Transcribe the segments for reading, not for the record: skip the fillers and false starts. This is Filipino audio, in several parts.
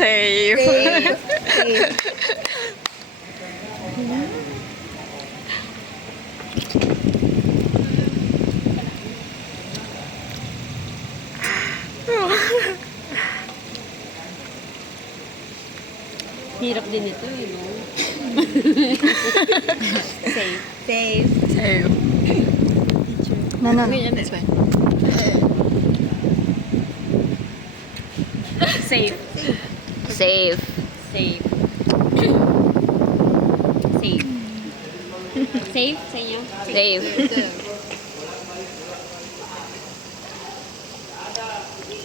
Safe. Safe. Safe. Hirap din ito, no? Safe. Safe. Safe. No. It's fine. Safe. Safe. Safe. Safe. Safe sa inyo? Safe.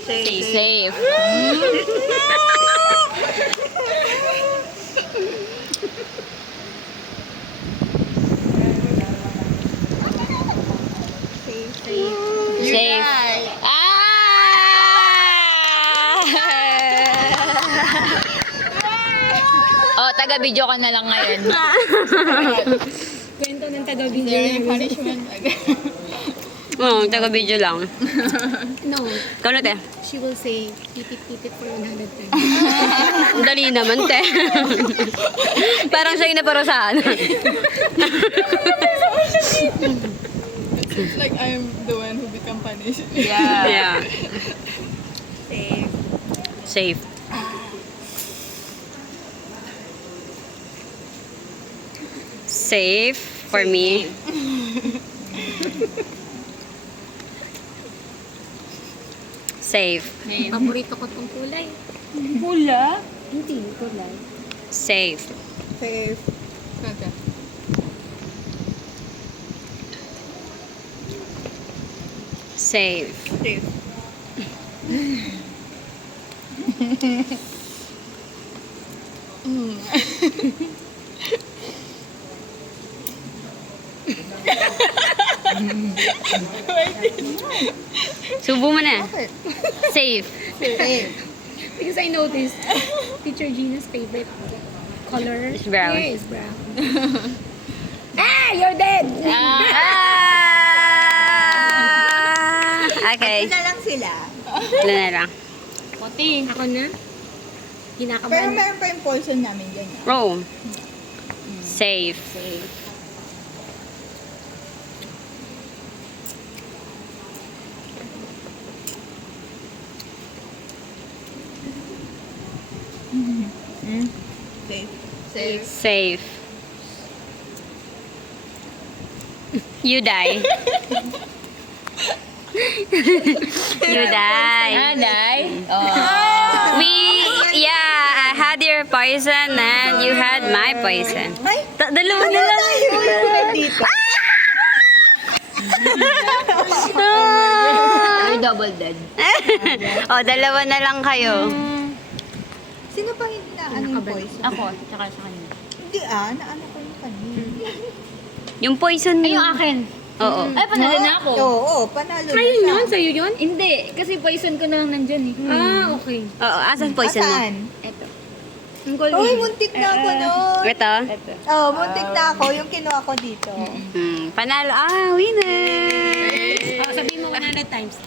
Safe. Safe. Safe. Oh, taga-video ka na lang ngayon. Kwento ng taga-video. Punishment. Oo, taga-video lang. No, Ikaw na, te. she will say, titip-titip for 100 times. Ang dali naman, te. Parang siya yung naparusahan. It's like I'm the one who become punished. Yeah. Safe. Safe. Safe for me. Safe. Paborito ko tong kulay. Hula. Hindi, kulay. Safe. Safe. Okay. Safe. Safe. Subo mo na. Bakit? Safe. Safe. Because I noticed, Teacher Gina's favorite color Is brown. here is brown. Ah! You're dead! Okay. Ito na lang sila. Ito na lang. Puti. Ako na. Pero Kinakabahan. meron pa yung poison namin dyan. Roll. Safe. Safe. Safe. Safe. You die. You die. die? I had your poison and you had my poison. Ay! Dalawa na lang. Dito. Ay, double dead. Oh, dalawa na lang kayo. Sino pa hindi na ano yung poison? Ako, tsaka sa kanya. Hindi naano ko yung kanina. Yung poison Ay, mo. yung akin. Oo. Ay, panalo na ako. Oo, panalo na Ayun siya. yun? Sa'yo yun? Hindi. Kasi poison ko na lang nandyan eh. Ah, okay. Oo, asan poison mo? Saan? Eto. Ang gold Uy, muntik na ako nun. Ito? Oo, muntik na ako. Yung kinuha ko dito. Panalo. Winner! Sabihin mo 100 times.